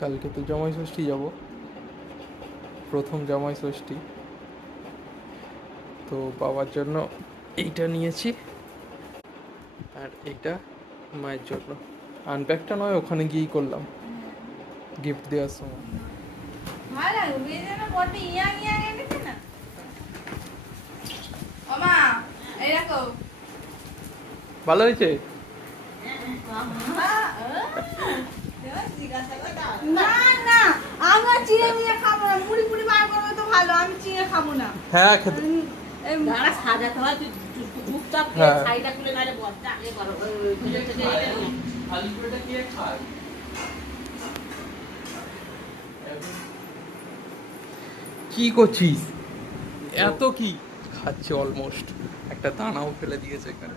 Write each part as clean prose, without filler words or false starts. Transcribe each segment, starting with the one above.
কালকে তো জামাই ষষ্ঠী যাব, প্রথম জামাই ষষ্ঠী। তো বাবার জন্য এইটা নিয়েছি, আর এইটা মায়ের জন্য। আনপ্যাকটা নয়, ওখানে গিয়েই করলাম গিফট দেওয়ার সময়। ভালো হয়েছে? হ্যাঁ, খেতে কি করছিস? এত কি খাচ্ছে? অলমোস্ট একটা দানাও ফেলে দিয়েছে এখানে।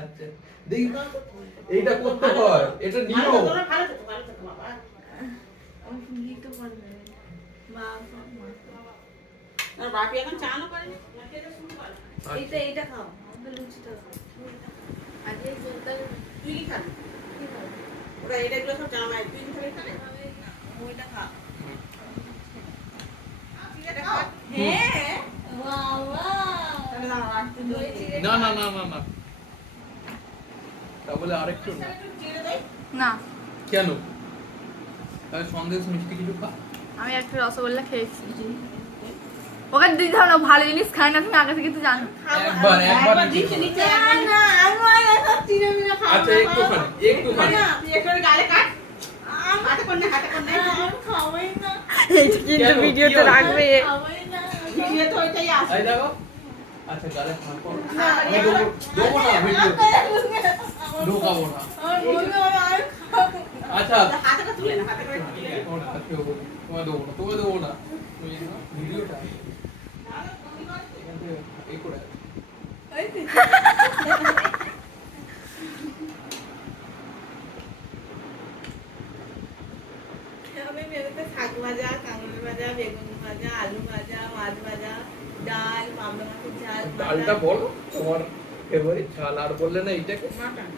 আচ্ছা, দেখি এইটা করতে হয়, এটা নিয়ম। বাপি এখন চানও করেনি, এইটা খাও, লুচিটা আগে তুই কি খাবি? ওরা এটাগুলো সব জামাই, তুই কি খাবি? ওইটা খা। হ্যাঁ, না না না না না, তা বলে আরেকটু না। কেন? তাহলে সন্দেশ মিষ্টি কিছু খা। আমি একটা রসগোল্লা খেয়েছি, ওকে দিতে হবে না, ভালো জিনিস খাই না, তুমি আগে থেকে তো জানো। একবার দিচ্ছি। আচ্ছা, একটুখানি গালে কাট, কিন্তু ভিডিওতে রাখবে। আচ্ছা, গালে হাত কর। আমি দেবো না, ভিডিও ঢোকাবো না। আচ্ছা, হাতে তুলে না, হাতে করে তোমায় দেবো না, ভিডিওটা এই করে শাক ভাজা, কাঁকড়ি ভাজা, বেগুন ভাজা, আলু ভাজা, মাছ ভাজা, ডাল, পাবদা মাছের ঝাল, ডালটা বলো তোমার ফেভারিট ঝাল, আর বললে না এইটাকে। মাটন।